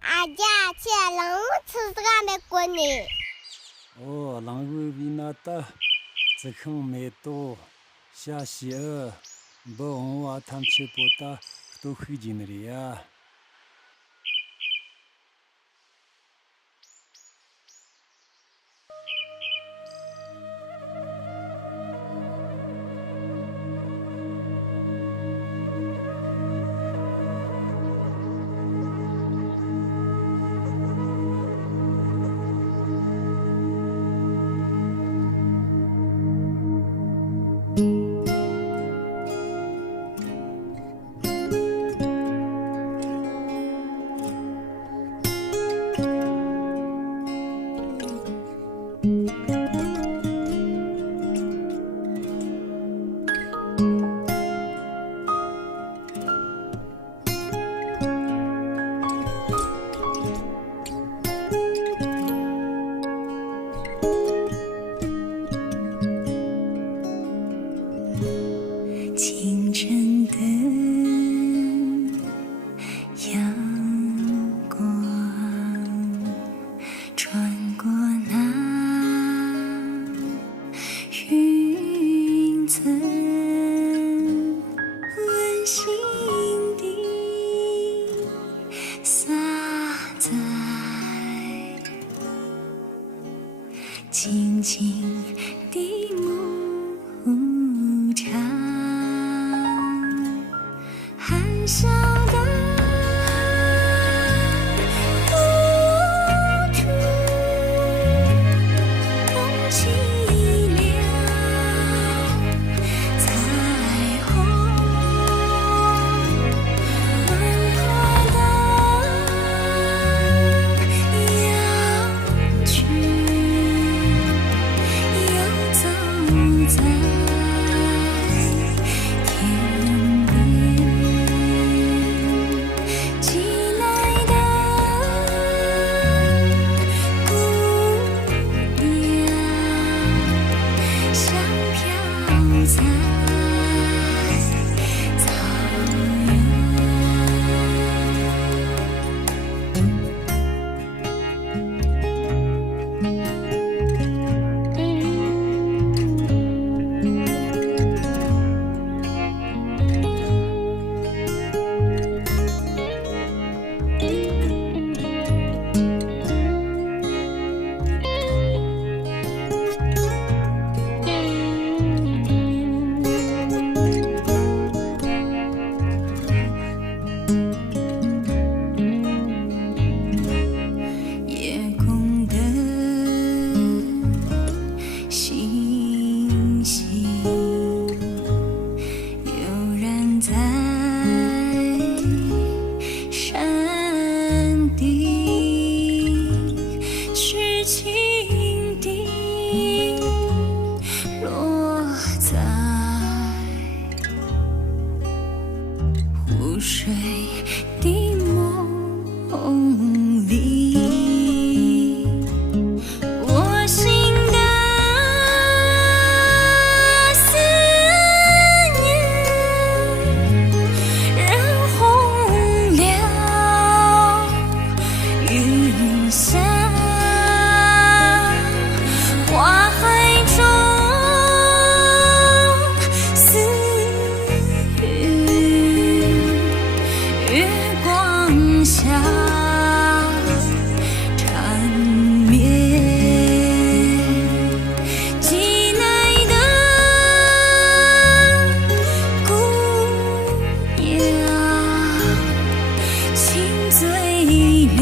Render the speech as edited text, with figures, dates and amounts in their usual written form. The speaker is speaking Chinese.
阿姐，这人吃这个没过呢？哦，狼肉比那大，这肯没多，下西尔，不红娃他们吃不大，都会进的呀。清晨的阳光穿过那云层，温馨地洒在静静的牧场。含笑的孤独，空气了彩虹，温暖的羊群游走在天边。寄来的姑娘，像飘在草原。夜空的星星悠然在山顶，是轻地落在湖水的梦里。我心的思念染红了云霞，花海中私语，月光下缠绵。寄来的姑娘，亲嘴了